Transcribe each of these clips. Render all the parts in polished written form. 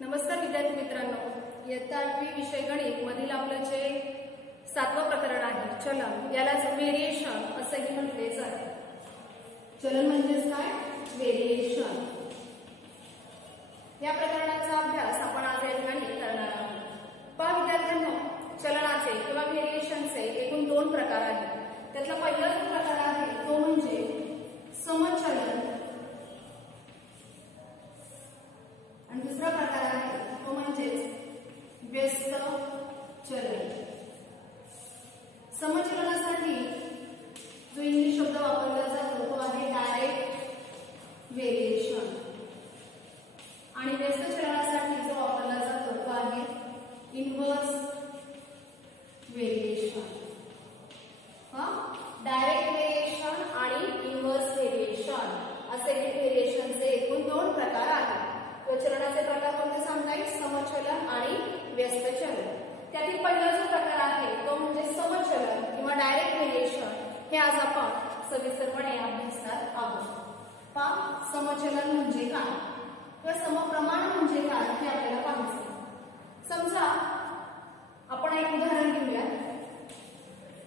नमस्कार विद्यार्थी मित्रांनो, इयत्ता 8वी विषय गणित मधील आपलं जे 7वं प्रकरण आहे चलन, यालाच व्हेरिएशन असंही म्हटले जाते. चलन म्हणजेच काय? व्हेरिएशन. या प्रकरणाचा अभ्यास आपण आज या ठिकाणी करणार आहोत. पहा विद्यार्थ्यांनो, चलनाचे किंवा व्हेरिएशनचे एकूण 2 प्रकार आहेत. त्यातला पहिला जो प्रकार आहे तो म्हणजे समचलन आणि दुसरा प्रकार आहे तो म्हणजे व्यस्त चलन. समचलनासाठी जो इंग्लिश शब्द वापरला जातो तो आहे डायरेक्ट व्हेरिएशन आणि व्यस्त चलनासाठी जो वापरला जातो तो आहे इनव्हर्स व्हेरिएशन. डायरेक्ट व्हेरिएशन आणि इनव्हर्स व्हेरिएशन असे हे व्हेरिएशनचे एकूण 2 प्रकार आहेत. चलनाचे प्रकार कोणते सांगता येईल? समचलन आणि व्यस्त चलन. त्यातील पहिला जो प्रकार आहे तो म्हणजे समचलन किंवा डायरेक्ट व्हेरिएशन. हे आज आपण सविस्तरपणे अभ्यासणार आहोत. पहा, समचलन म्हणजे काय किंवा समप्रमाण म्हणजे काय हे आपल्याला पाहायचं. समजा आपण एक उदाहरण घेऊया.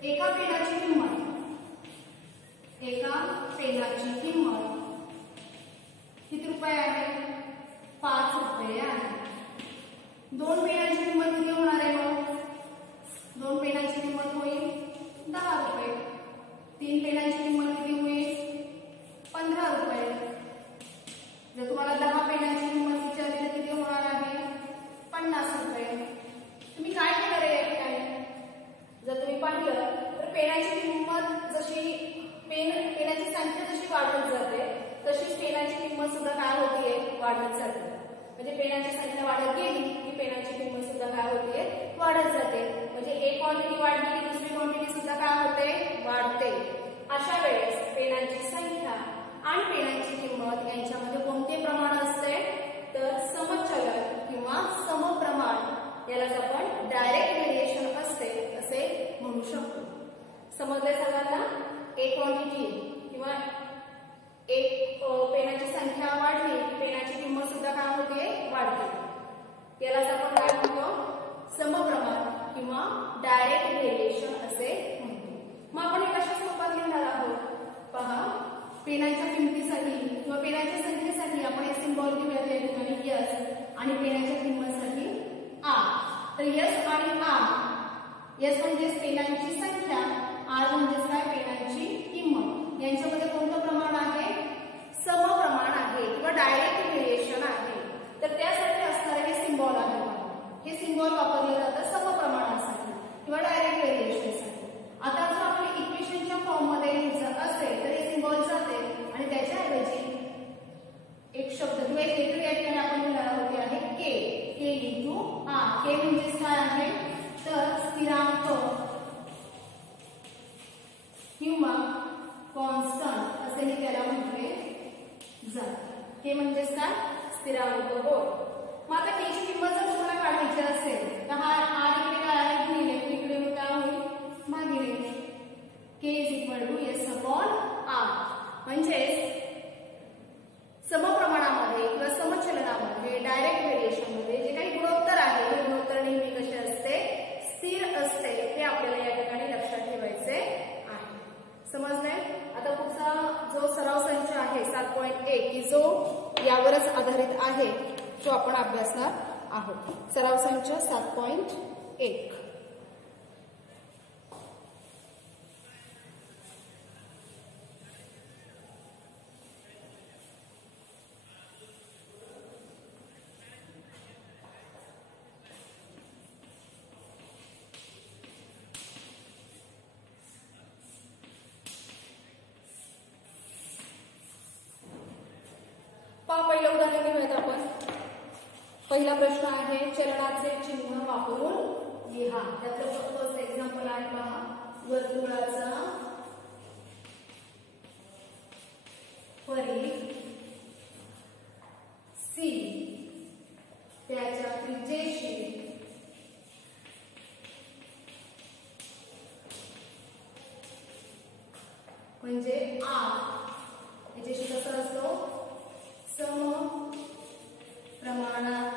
एका पेनाची किंमत किती रुपये आहे? 5 रुपये आहे. 2 पेनाची किंमत किती होणार आहे? मग 2 पेनाची किंमत होईल 10 रुपये. 3 पेनाची किंमत किती होईल? 15 रुपये. जर तुम्हाला 10 पेनाची किंमत विचारली तर किती होणार आहे? 50 रुपये. तुम्ही काय केलं रे या ठिकाणी? जर तुम्ही पाहिलं तर पेनाची किंमत जशी पेनाची संख्या जशी वाढत जाते तशीच पेनाची किंमत सुद्धा काय होतीये? वाढत जाते. म्हणजे पेनाची संख्या वाढत गेली की पेनाची किंमत सुद्धा काय होतीये? वाढत जाते. म्हणजे एक क्वांटिटी वाढली की दुसरी क्वांटिटी सुद्धा काय होते? वाढते. अशा वेळेस पेनाची संख्या आणि पेनाची किंमत यांच्यामध्ये कोणते प्रमाण असते? तर समचलन किंवा समप्रमाण, यालाच आपण डायरेक्ट व्हेरिएशन असते असे म्हणू शकतो. समजले सगळ्यांना? एक क्वांटिटी किंवा एक पेनाची संख्या वाढली की पेनाची किंमत सुद्धा काय होते? वाढते. यालाच आपण काय म्हणतो? समप्रमाण किंवा डायरेक्ट व्हेरिएशन असे म्हणतो. मग आपण हे कशा स्वरूपात लिहिणार आहोत? पहा, पेनाच्या किमतीसाठी किंवा पेनाच्या संख्येसाठी आपण एक सिम्बॉल घेऊया त्या ठिकाणी यस आणि पेनाच्या किंमतीसाठी आर. तर यस आणि आर, यस म्हणजे पेनांची संख्या, आर म्हणजे काय? पेनांची किंमत. यांच्यामध्ये कोणतं प्रमाण आहे? समप्रमाण आहे किंवा डायरेक्ट व्हेरिएशन आहे. तर त्यासाठी असणारे हे सिम्बॉल आहे. हे सिम्बॉल वापरले जातात समप्रमाणासाठी किंवा डायरेक्ट व्हेरिएशनसाठी. आता जर आपल्या इक्वेशनच्या फॉर्म मध्ये लिहायचं असेल तर हे सिम्बॉल जाते आणि त्याच्याऐवजी एक शब्द किंवा एक लेटर या ठिकाणी आपण लिहिणार आहोत आहे के. के इंटू आर. के म्हणजे काय आहे? तर स्थिरांक किंवा कॉन्स्टंट असेही त्याला म्हटले जाते. के म्हणजेच काय? स्थिरांक होय. मग आता के ची किंमत जर तुम्हाला काढायची असेल तर हा आर इकडे काय आहे? गुणिले, इकडे काय होईल? भागिले. K is equal to S upon R. म्हणजे समप्रमाणामध्ये किंवा समचलनामध्ये डायरेक्ट व्हेरिएशन मध्ये जे काही गुणोत्तर आहे हे गुणोत्तर नेहमी कसे असते? स्थिर असते. हे आपल्याला या ठिकाणी लक्षात ठेवायचे आहे. समजलंय? आता पुढचा जो सराव संच आहे 7.1 की जो यावरच आधारित आहे तो आपण अभ्यासणार आहोत. सराव संच 7.1. पहिलं उदाहरण घेऊयात आपण. पहिला प्रश्न आहे चलनाचे चिन्ह वापरून लिहा. त्यातलं फर्स्ट एक्झाम्पल आहे पहा. वर्तुळाचा परिघ सी त्याच्या त्रिज्येशी म्हणजे आर याच्याशी कसं असतो? सम प्रमाणात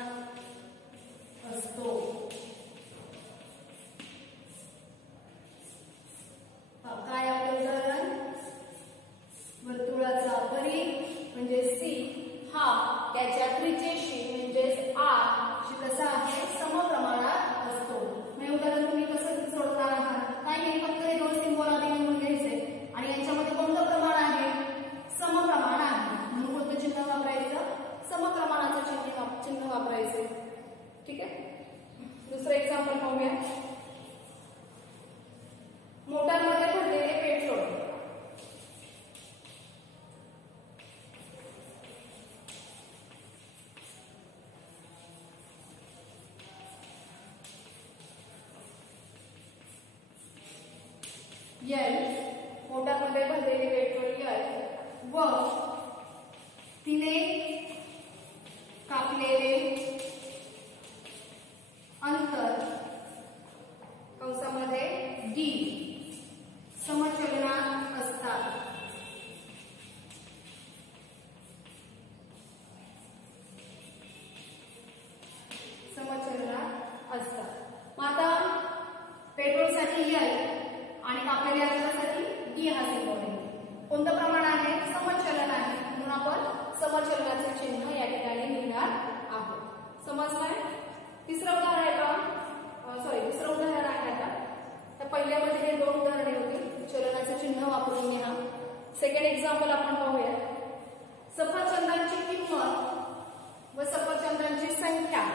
एल, मोटरमध्ये भरलेले पेट्रोल एल व तिने कापलेले अंतर कंसामध्ये डी समचलनात असतात. समचलनात असतात. मग आता पेट्रोलसाठी एल आणि कापलेल्या अंतरासाठी डी हा सिंबल आहे. कोणतं प्रमाण आहे? समचलन आहे, म्हणून आपण समचलनाचे चिन्ह या ठिकाणी लिहिणार आहोत. समजलंय? तिसरं उदाहरण आहे का? दुसरं उदाहरण आहे आता. त्या पहिल्यामध्ये हे दोन उदाहरणे होती, चलनाचे चिन्ह वापरून लिहा. सेकंड एक्झाम्पल आपण पाहूया. सफरचंदांची किंमत व सफरचंदांची संख्या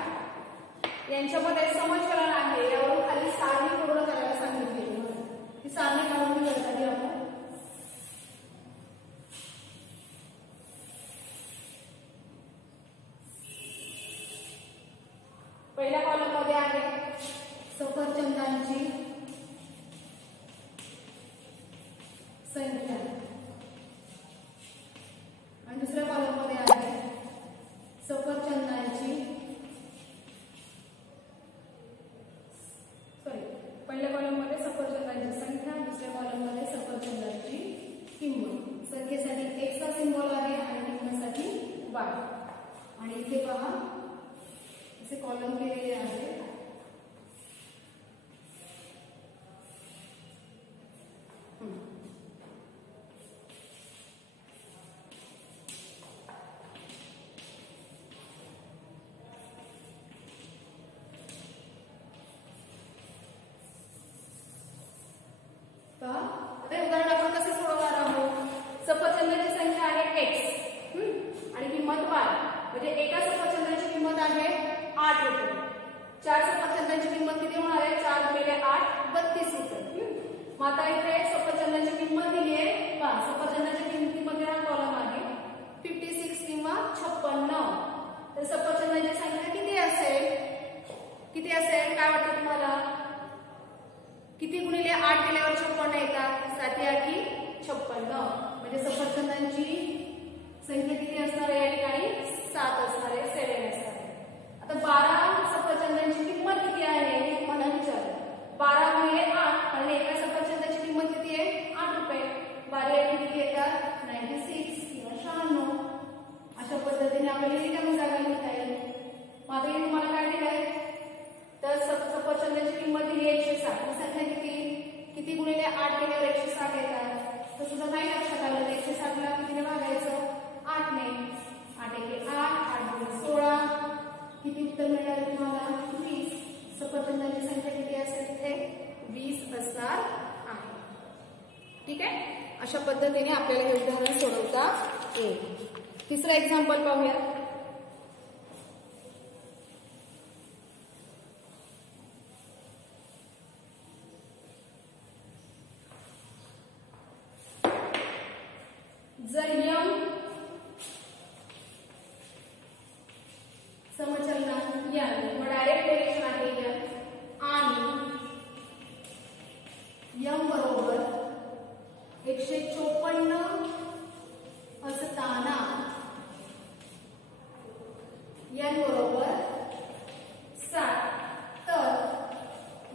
यांच्यामध्ये समचलन आहे, यावरून खाली सारणी पूर्ण करायला सांगितली. ही सारणी काढून घेण्यासाठी आपण पहिल्या कॉलम मध्ये आहे सफरचंदांची संख्या आणि दुसऱ्या कॉलम मध्ये आहे सफरचंदांची पहिल्या कॉलम मध्ये सफरचंदांची संख्या, दुसऱ्या कॉलम मध्ये सफरचंदांची किंमत. संख्येसाठी x चा सिंबल आहे आणि किंमतीसाठी y. आणि इथे पहा असे कॉलम केलेले आहेत. उदाहरण आपण कसे सोडवणार आहोत? सफरचंदाची संख्या आहे x आणि किंमत y. म्हणजे एका सफरचंदाची किंमत आहे 8 रुपये. 4 सफरचंदाची किंमत किती होणार आहे? 4 गुणिले 8 32 रुपये. मग आता इथे सफरचंदाची किंमत दिली आहे. पहा सफरचंदाच्या किंमतीमध्ये हा कॉलम आहे 56 किंवा 56. तर सफरचंदाची संख्या किती असेल? काय वाटतं तुम्हाला? किती गुणिले 8 केल्यावर 56 येतात? 7 8 56. म्हणजे सफरचंदांची संख्या किती असणार आहे? या ठिकाणी 7 असणार आहे, 7 असणार आहे. आता 12 सफरचंदांची किंमत किती आहे हे तुम्हाला विचारलं. 12 गुणिले 8 आणि एका सफरचंदाची किंमत किती आहे? 8 रुपये. 12 किती येतात? 96 किंवा 96. अशा पद्धतीने आपल्याला रिकामी जागा लिहिता येईल. मग आता हे तुम्हाला काय दिलंय? तर सफरचंदाची किंमत दिली 107. ही संख्या किती गुणिले 8 केल्यावर 107 येतात? तर सुद्धा नाही लक्षात आलं. 107 ला कितीने भागायचं? 8 ने. 8 1 8, 8 2 16. किती उत्तर मिळालं तुम्हाला? 20. सफरचंदाची संख्या किती असेल इथे? 20 असणार आहे. ठीक आहे. अशा पद्धतीने आपल्याला हे उदाहरण सोडवता येईल. तिसरं एक्झाम्पल पाहूया. जर यम समचलनात यम डायरेक्ट डिरेक्शन आहे यम आणि यम बरोबर 154 असताना n बरोबर 7 तर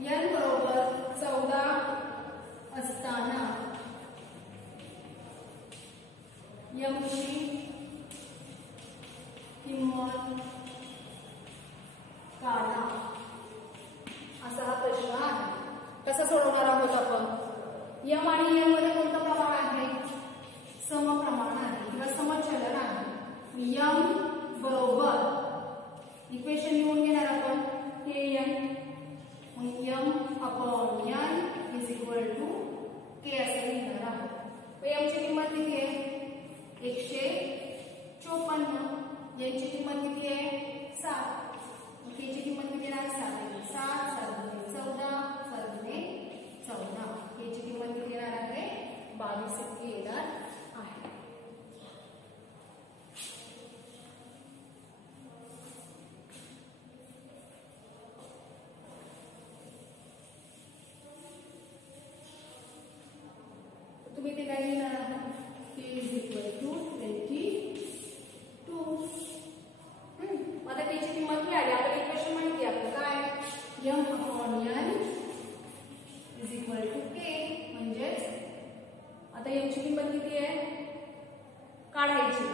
n बरोबर 14 असताना यम ची किंमत काढा. असा हा प्रश्न आहे. कसा सोडवणार आहोत आपण? यम आणि एन मध्ये कोणतं प्रमाण आहे? समप्रमाण आहे किंवा समचलन आहे. यम बरोबर इक्वेशन लिहून घेणार आपण के एन. मग M upon N is equal to K असे लिहिणार आहोत. यम ची किंमत किती आहे? 154. यांची किंमत किती आहे? 7. के ची किंमत किती आहे? 7. 7 7 14 7 14. के ची किंमत किती येणार आहे? 22 इतकी येणार आहे. तुम्ही ते काय लिहिणार आहात k इज इक्वल टू 22. आता k ची किंमत मिळाली. आता इक्वेशन माहिती आहे आपलं काय m upon n is equal to k. म्हणजेच आता m ची किंमत किती आहे काढायची.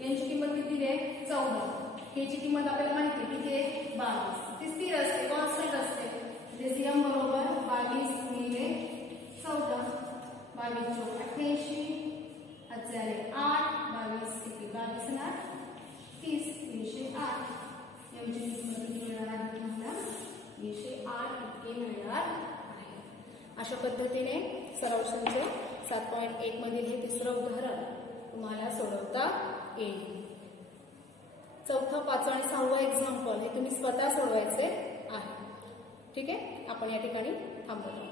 n ची किंमत किती आहे 14. k ची किंमत आपल्याला माहिती आहे किती आहे 22. ती स्थिर असते कॉन्स्टंट असते. म्हणजे m बरोबर 22 गुणिले 14. 22 चौक 88. झाले 8. 22 किती 22 ना 30. 308. याची किंमत किती मिळणार आहे तुम्हाला 308 इतके मिळणार आहे. अशा पद्धतीने सराव संच 7.1 मधील हे तिसरं उदाहरण तुम्हाला सोडवता येईल. चौथा, पाचवा आणि 6वा एक्झाम्पल हे तुम्ही स्वतः सोडवायचे आहे. ठीक आहे, आपण या ठिकाणी थांबतो.